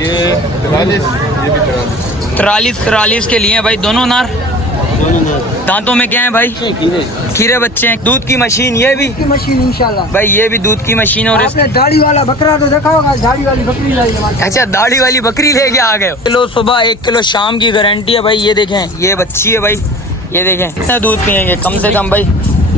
ये 43, ये भी 43 के लिए भाई दोनों नार। दांतों में क्या है भाई? खीरे बच्चे हैं। दूध की मशीन, ये भी की मशीन इंशाल्लाह भाई, ये भी दूध की मशीन। और आपने दाढ़ी वाला बकरा तो देखा होगा, दाढ़ी वाली बकरी लाई है। अच्छा, दाढ़ी वाली बकरी लेके आ गए। किलो सुबह 1 किलो शाम की गारंटी है भाई। ये देखें, ये बच्ची है भाई, ये देखें कितना दूध पियेंगे कम से कम भाई।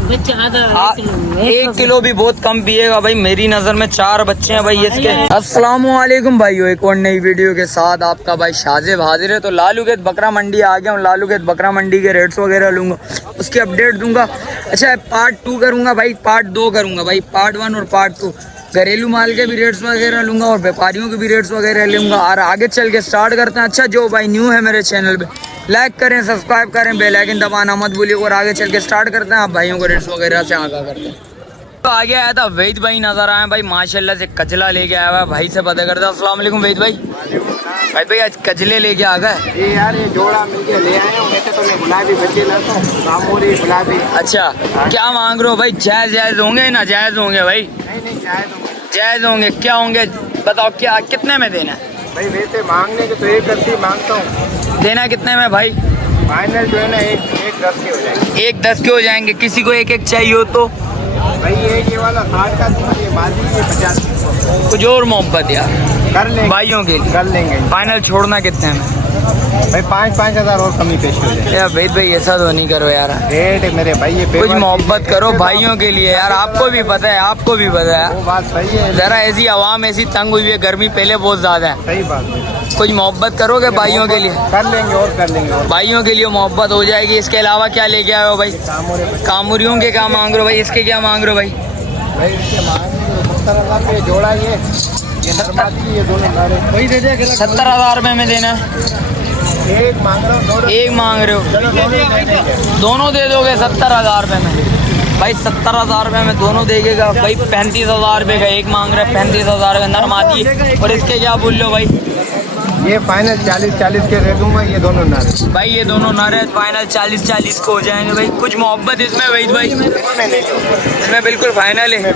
1 किलो भी बहुत कम पिएगा भाई। मेरी नजर में 4 बच्चे हैं भाई इसके। अस्सलामुअलैकुम भाइयों, एक और नई वीडियो के साथ आपका भाई शाजिब हाजिर है। तो लालूगेट बकरा मंडी आ गया हूँ। लालूगेट बकरा मंडी के रेट्स वगैरह लूंगा, उसकी अपडेट दूंगा। अच्छा, पार्ट 2 करूंगा भाई, पार्ट 2 करूंगा भाई, पार्ट 1 और पार्ट 2। घरेलू माल के भी रेट्स वगैरह लूंगा और व्यापारियों के भी रेट्स वगैरह लूंगा। और आगे चल के स्टार्ट करते हैं। अच्छा, जो भाई न्यू है मेरे चैनल पे, लाइक करें, सब्सक्राइब करें, बेल आइकन दबाना मत भूलिए। और आगे चल के स्टार्ट करते हैं। आप भाइयों को रेट्स वगैरह से आगाह करते हैं। तो आगे आया था वहीद भाई, नजर आया भाई, माशाल्लाह से कचला लेके आया हुआ। भाई से पता करता। अस्सलाम वालेकुम वहीद भाई। भाई आज कचले लेके आ गए। ये यार, ये जोड़ा मिलके ले आए हैं। वैसे तो मैं गुलाबी बच्चे लाता हूँ, सामूरी गुलाबी। अच्छा, क्या मांग रहे हो भाई? जायज होंगे ना? जायज होंगे भाई? नहीं जायज होंगे। क्या होंगे बताओ, क्या कितने में देना है भाई? वैसे मांगने के तो 1 मांगता हूँ। देना कितने में भाई? फाइनल जो है ना 1-10 के हो जाएंगे। 1-10 के हो जाएंगे। किसी को 1-1 चाहिए हो तो भाई ये वाला 60 का, ये बाजी, ये 50 कुछ और मोहब्बत यार कर लेंगे भाइयों के लिए। कर लेंगे। फाइनल छोड़ना कितने में भाई 5-5 हज़ार और कमी पेश हो जाए यार। वहीद भाई ऐसा तो नहीं करो यार। रेट मेरे भाई, ये कुछ मोहब्बत करो भाइयों के लिए यार। आपको भी पता है, आपको भी पता है। वो बात सही है। जरा ऐसी आवाम ऐसी तंग हुई है, गर्मी पहले बहुत ज्यादा है। सही बात है। कुछ मोहब्बत करोगे भाइयों के लिए? कर लेंगे और कर लेंगे और। भाइयों के लिए मोहब्बत हो जाएगी। इसके अलावा क्या लेके आए हो भाई? कामुरियों के क्या मांग रहे हो भाई? इसके क्या मांग रहे हो भाई? भाई इसके मांगे 70,000 पे जोड़ा। ये नरमादी, ये दोनों नारे वही दे दिया। 70,000 रुपये में देना है। एक मांग रहा हूँ, एक मांग रहे हो? दोनों दे दोगे 70,000 रुपये में भाई? 70,000 रुपये में दोनों देगा भाई। 35,000 रुपये का एक मांग रहा है, 35,000 का नरमादी। और इसके क्या बोल लो भाई? ये फाइनल 40 के दे दूंगा। ये दोनों नारे भाई, ये दोनों नारे फाइनल 40 को हो जाएंगे भाई। कुछ मोहब्बत इसमें वहीद भाई? इसमें बिल्कुल फाइनल है।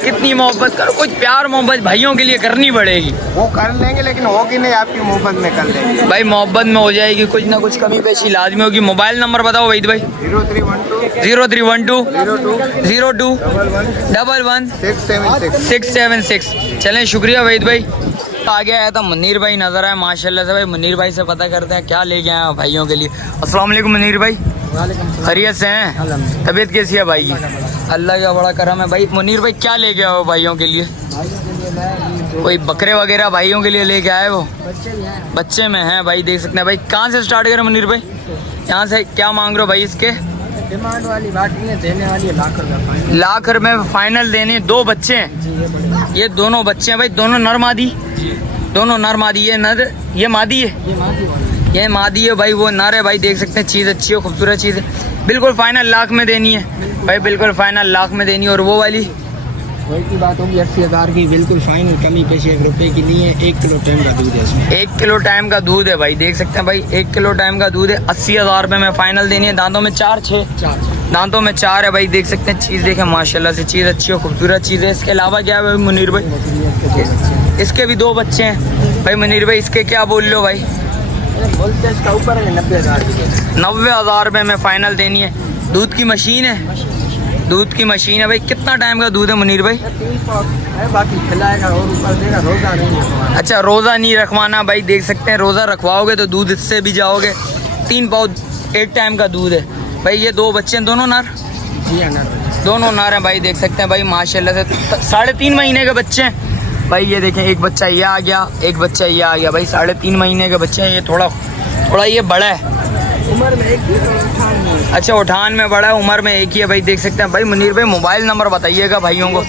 कितनी मोहब्बत करो, कुछ प्यार मोहब्बत भाइयों के लिए करनी पड़ेगी। वो कर लेंगे, लेकिन होगी नहीं आपकी मोहब्बत में कर लेंगे भाई। मोहब्बत में हो जाएगी, कुछ ना कुछ कमी पेशी लाजमी होगी। मोबाइल नंबर बताओ वहीद भाई। 0312 02 11 676। चलें, शुक्रिया वहीद भाई। आगे आया था मुनीर भाई, नजर आया माशाल्लाह से भाई। मुनीर भाई से पता करते हैं क्या लेके आए भाइयों के लिए। अस्सलाम वालेकुम मुनीर भाई, खैरियत से हैं? तबीयत कैसी है भाई? अल्लाह का बड़ा करम है भाई। मुनीर भाई क्या लेके आए हो भाइयों के लिए? कोई बकरे वगैरह भाइयों के लिए लेके आए हो? बच्चे में हैं भाई, देख सकते हैं भाई। कहाँ से स्टार्ट करें मुनीर भाई? यहाँ से क्या मांग रहे हो भाई? इसके डिमांड वाली बात नहीं है, देने वाली है लाख रुपए फाइनल देने। 2 बच्चे हैं, ये दोनों बच्चे हैं भाई। दोनों नर मादी, दोनों नर मादी। ये नर, ये मादी है, ये मादी है भाई। वो नर है भाई, देख सकते हैं। चीज़ अच्छी है, खूबसूरत चीज़ है। बिल्कुल फाइनल लाख में देनी है भाई, बिल्कुल फाइनल लाख में देनी है। और वो वाली वही की बात होगी 80,000 की, बिल्कुल फाइनल, कमी पेशी 1 रुपये की नहीं है। 1 किलो टाइम का दूध है इसमें। 1 किलो टाइम का दूध है भाई, देख सकते हैं भाई। 1 किलो टाइम का दूध है। 80,000 रुपये में फाइनल देनी है। दांतों में 4 दांतों में 4 है भाई, देख सकते हैं। चीज़ देखें माशाल्लाह से, चीज़ अच्छी है, खूबसूरत चीज़ है। इसके अलावा क्या है भाई मुनीर भाई? इसके भी 2 बच्चे हैं भाई मुनीर भाई। इसके क्या बोल लो भाई? बोलते इसका ऊपर है 90,000 की। 90,000 रुपये में फाइनल देनी है। दूध की मशीन है, दूध की मशीन है भाई। कितना टाइम का दूध है मुनीर भाई? 3 पाव है, बाकी खिलाएगा और ऊपर देगा। रोज़ा नहीं है। अच्छा, रोज़ा नहीं रखवाना भाई, देख सकते हैं। रोज़ा रखवाओगे तो दूध इससे भी जाओगे। 3 पाव एक टाइम का दूध है भाई। ये 2 बच्चे हैं, दोनों नर? जी हाँ, दोनों नर हैं भाई, देख सकते हैं भाई माशाल्लाह से। 3.5 महीने के बच्चे हैं भाई। ये देखें, एक बच्चा ये आ गया, एक बच्चा ये आ गया भाई। 3.5 महीने के बच्चे हैं। ये थोड़ा ये बड़ा है उम्र में। एक ही अच्छा, उठान में बड़ा है, उम्र में एक ही है भाई, देख सकते हैं भाई। मुनीर भाई मोबाइल नंबर बताइएगा भाइयों को।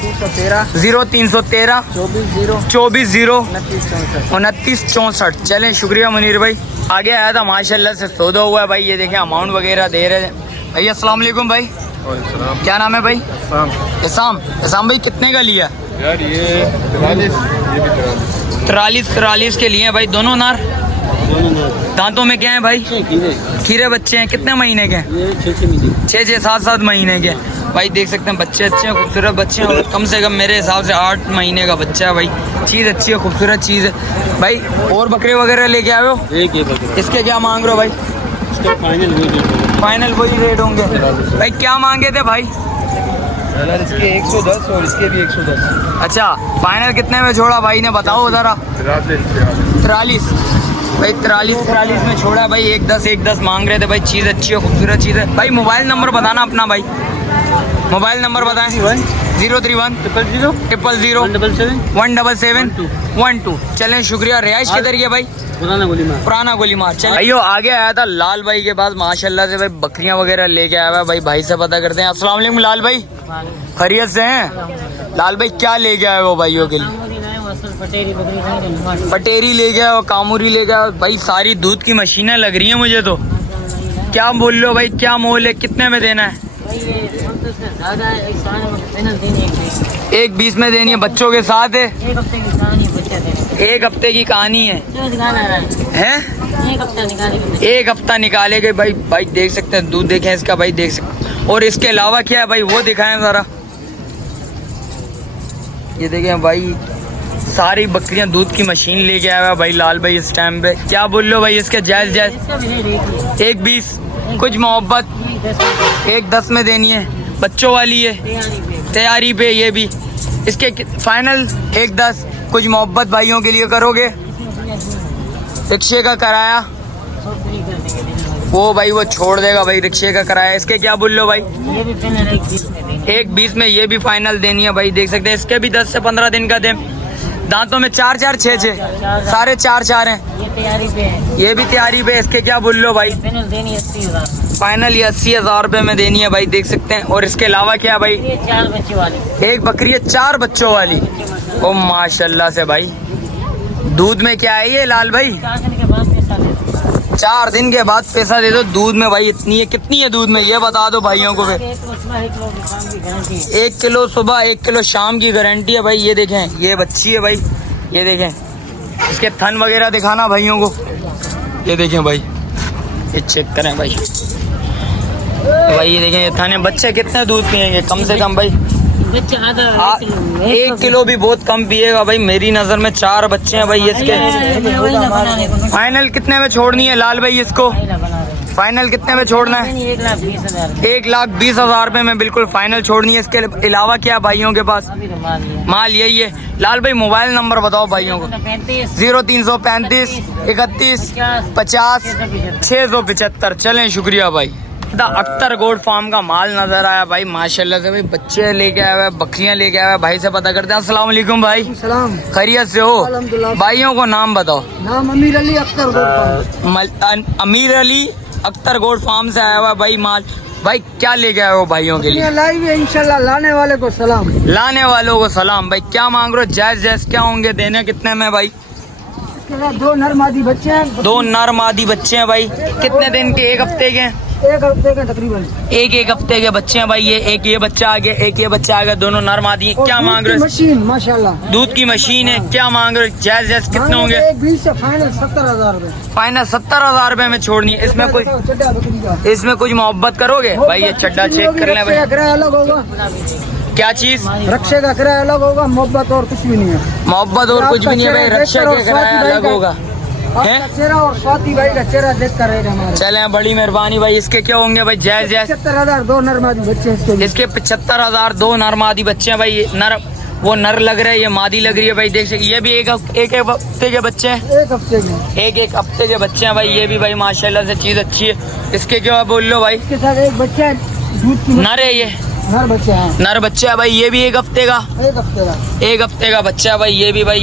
0313 24 29 64। चलें, शुक्रिया मुनीर भाई। आगे आया था माशाल्लाह से, सौदा हुआ है भाई। ये देखें, अमाउंट वगैरह दे रहे हैं भाई। अस्सलाम वालेकुम भाई, क्या नाम है भाई? इसाम भाई, कितने का लिया यार? ये 43 के लिए भाई। दोनों नार? दांतों में क्या है भाई? खीरे बच्चे हैं। कितने महीने के? 6-7 महीने के। भाई देख सकते हैं बच्चे अच्छे हैं, खूबसूरत बच्चे हैं और कम से कम मेरे हिसाब से 8 महीने का बच्चा है भाई। चीज़ अच्छी है, खूबसूरत चीज़ है भाई। और बकरे वगैरह लेके आए हो? एक ही बकरा। इसके क्या मांग रहे हो भाई? इसका फाइनल वही रेट होंगे भाई। क्या मांगे थे भाई? इसके 110 और इसके भी 110। अच्छा, फाइनल कितने में छोड़ा भाई ने बताओ ज़रा। 43 भाई, 43 में छोड़ा भाई। 110 मांग रहे थे भाई। चीज़ अच्छी है, खूबसूरत चीज़ है भाई। मोबाइल नंबर बताना अपना भाई, मोबाइल नंबर बताएं। 031 000 000 177 12। चलें, शुक्रिया। रिहाइश किधर है भाई? पुराना गोली मार। चलिए भाइयों, आगे आया था लाल भाई के पास, माशाल्लाह से भाई बकरियां वगैरह लेके आया हुआ भाई। भाई से पता करते हैं। अस्सलाम वालेकुम लाल भाई, खैरियत से हैं? लाल भाई क्या लेके आए हो भाइयों के लिए? पटेरी ले गया और कामूरी ले गया भाई। सारी दूध की मशीनें लग रही हैं मुझे तो। क्या बोल लो भाई, क्या मोल है? कितने में देना है? 120 में देनी है। बच्चों के साथ है? 1 हफ्ते की कहानी है। हैं? 1 हफ्ता निकालेंगे भाई। भाई देख सकते हैं, दूध देखें इसका भाई, देख सकते हैं। और इसके अलावा क्या है भाई वो दिखाएं जरा। ये देखें भाई, सारी बकरियां दूध की मशीन लेके आया हुआ भाई लाल भाई इस टाइम पे। क्या बोल लो भाई इसके? जायज 120, कुछ मोहब्बत 110 में देनी है। बच्चों वाली है, तैयारी पे ये भी। इसके फाइनल 110, कुछ मोहब्बत भाइयों के लिए करोगे? रिक्शे का किराया वो भाई वो छोड़ देगा भाई, रिक्शे का किराया। इसके क्या बोल लो भाई? 120 में ये भी फाइनल देनी है भाई। देख सकते हैं इसके भी 10 से 15 दिन का दे। दांतों में 4 4 6 6 सारे 4 4 हैं। ये तैयारी पे है, ये भी तैयारी पे। इसके क्या बोल लो भाई? फाइनल देनी 80,000। फाइनल ये 80,000 रुपए में देनी है भाई। देख सकते हैं। और इसके अलावा क्या भाई? ये 4 बच्चे वाली, एक बकरी है 4 बच्चों वाली। ओ माशाल्लाह से भाई। दूध में क्या है ये लाल भाई? 4 दिन के बाद पैसा दे दो। 4 दिन के बाद पैसा दे दो। दूध में भाई इतनी है, कितनी है दूध में ये बता दो भाइयों को फिर। 1 किलो शाम की गारंटी है। 1 किलो सुबह, 1 किलो शाम की गारंटी है भाई। ये देखें, ये बच्ची है भाई। ये देखें इसके थन वगैरह दिखाना भाइयों को। ये देखें भाई, ये चेक करें भाई। भाई ये देखें ये थन है। बच्चे कितने दूध पियेंगे कम से कम भाई? बच्चा आधा 1 किलो भी बहुत कम पिएगा भाई। मेरी नजर में 4 बच्चे हैं भाई इसके। फाइनल कितने में छोड़नी है लाल भाई इसको? फाइनल कितने में छोड़ना है? 1,20,000। 1,20,000 रुपए में बिल्कुल फाइनल छोड़नी है। इसके अलावा क्या भाइयों के पास? अभी तो माल लिया। माल यही है। लाल भाई मोबाइल नंबर बताओ भाइयों को। 35 0335 31 50 675। चलें, शुक्रिया भाई। अख्तर गोड फार्म का माल नजर आया भाई माशाल्लाह से भाई। बच्चे लेके आया हुआ है, बकरियां लेके आया हुआ है। भाई से पता करते हैं। अस्सलाम वालेकुम भाई, सलाम। खैरियत से हो? अल्हम्दुलिल्लाह। भाइयों को नाम बताओ। नाम अमीर अली अख्तर गोड। अमीर अली अख्तर गोड फार्म से आया हुआ है भाई माल। भाई क्या लेके आए हो भाइयों के लिए? लाइव है इंशाल्लाह। लाने वाले को सलाम। लाने वालों को सलाम। भाई क्या मांग रहे हो? जायज क्या होंगे? देने कितने में भाई? 2 नर मादी बच्चे हैं। 2 नर मादी बच्चे हैं भाई। कितने दिन के? 1 हफ्ते के? 1 हफ्ते के तकरीबन। एक हफ्ते के बच्चे हैं भाई। ये बच्चा आ गया, एक ये बच्चा आ गया। दोनों नर मादी। क्या मांग रहे हो? मशीन माशाल्लाह। दूध की मशीन है। क्या मांग रहे हो? जायज कितने होंगे? 1,20 से फाइनल 70,000 रुपए। फाइनल 70,000 रुपए में छोड़नी है। इसमें कुछ चड्डा बकरी का। इसमें कुछ मोहब्बत करोगे भाई? ये चड्डा चेक कर ले भाई। किराया अलग होगा। क्या चीज? रक्षे का किराया अलग होगा। मोहब्बत और कुछ भी नहीं है। मोहब्बत और कुछ भी नहीं है भाई। रक्षा का किराया अलग होगा। आपका चेहरा और स्वाति भाई का चेहरा देख कर रहेगा हमारे। चले, बड़ी मेहरबानी भाई। इसके क्या होंगे भाई? जायज 75,000 2 नर मादी बच्चे हैं इसके 75,000 2 नर मादी बच्चे हैं भाई। ये नर वो नर लग रहा है, ये मादी लग रही है भाई। देख सकते ये भी एक हफ्ते के बच्चे हैं। 1 हफ्ते के। एक हफ्ते के बच्चे हैं भाई। ये भी भाई माशाल्लाह से चीज अच्छी है। इसके क्या बोल लो भाई? इसके साथ एक बच्चा है, दूध की नर है ये? नर बच्चे हैं। नर बच्चा है भाई। ये भी 1 हफ्ते का? 1 हफ्ते का। 1 हफ्ते का बच्चा है भाई। ये भी भाई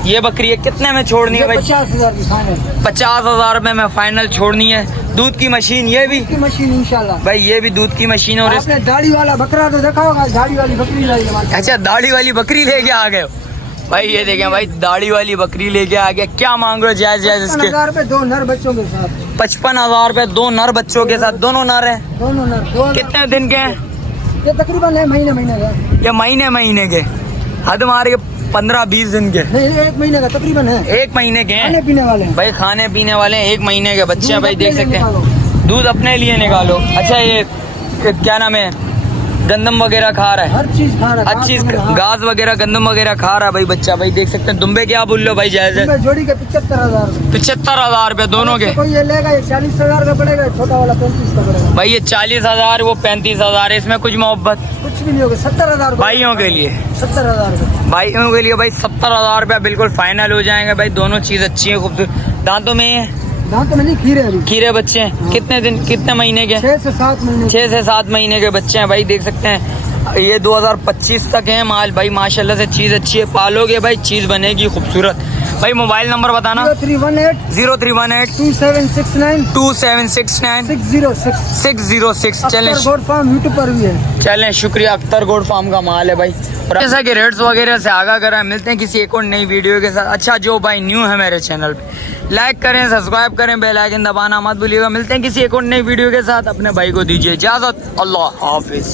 ये बकरी है। कितने में छोड़नी है भाई? 50,000 की फाइनल। 50,000 रुपए में फाइनल छोड़नी है। दूध की मशीन ये भी की मशीन इंशाल्लाह भाई। ये भी दूध की मशीन। और आपने दाढ़ी वाला बकरा तो देखा होगा। दाढ़ी वाली बकरी लाई है हमारे। अच्छा, दाढ़ी वाली बकरी लेके आ गए हो भाई। ये देखें भाई, दाढ़ी वाली बकरी लेके आ गया। क्या मांग रहे हो? जायज इसके? 55,000 रुपए 2 नर बच्चों के साथ। 55,000 रुपए 2 नर बच्चों के साथ। दोनों नर हैं? दोनों नर। 2 कितने दिन के हैं ये? तकरीबन है महीने का। ये? महीने के? हद मार के 15-20 दिन के? नहीं 1 महीने का तकरीबन है। 1 महीने के खाने हैं पीने वाले हैं। भाई। खाने पीने वाले हैं। 1 महीने के बच्चे हैं भाई। देख सकते हैं। निकालो। दूध अपने लिए निकालो। अच्छा, ये क्या नाम है? गंदम वगैरह खा रहा है, हर चीज खा रहा है, हर चीज घास वगैरह गंदम वगैरह खा रहा है भाई बच्चा। भाई देख सकते हैं दुम्बे क्या बोल लो भाई जायज है। जोड़ी के 75,000 75,000 रुपए दोनों के। कोई ये लेगा ये 40,000 का पड़ेगा, छोटा वाला 35 का पड़ेगा भाई ये 40,000 वो 35,000 है, इसमें कुछ मोहब्बत कुछ भी नहीं होगा। 70,000 भाइयों के लिए, 70,000 भाइयों के लिए भाई 70,000 रुपया बिल्कुल फाइनल हो जाएंगे भाई। दोनों चीज अच्छी है, खूबसूरत। दांतों में ये दांत में नहीं खीरे अभी खीरे बच्चे हैं। कितने दिन कितने महीने के? 6 से 7 महीने 6 से 7 महीने के बच्चे हैं भाई देख सकते हैं। ये 2025 तक है माल भाई, माशाल्लाह से चीज अच्छी है। पालोगे भाई चीज बनेगी खूबसूरत। भाई मोबाइल नंबर बताना। 0318 2769 2769 606 606। चलें गोड फार्म यूट्यूब पर भी है। चलें, शुक्रिया। अख्तर गोड फार्म का माल है भाई। और जैसा कि रेट्स वगैरह से आगाह करा, मिलते हैं किसी एक और नई वीडियो के साथ। अच्छा जो भाई न्यू है मेरे चैनल पे, लाइक करें, सब्सक्राइब करें, बेल आइकन दबाना मत भूलिएगा। मिलते हैं किसी एक और नई वीडियो के साथ। अपने भाई को दीजिए इजाजत। अल्लाह हाफिज।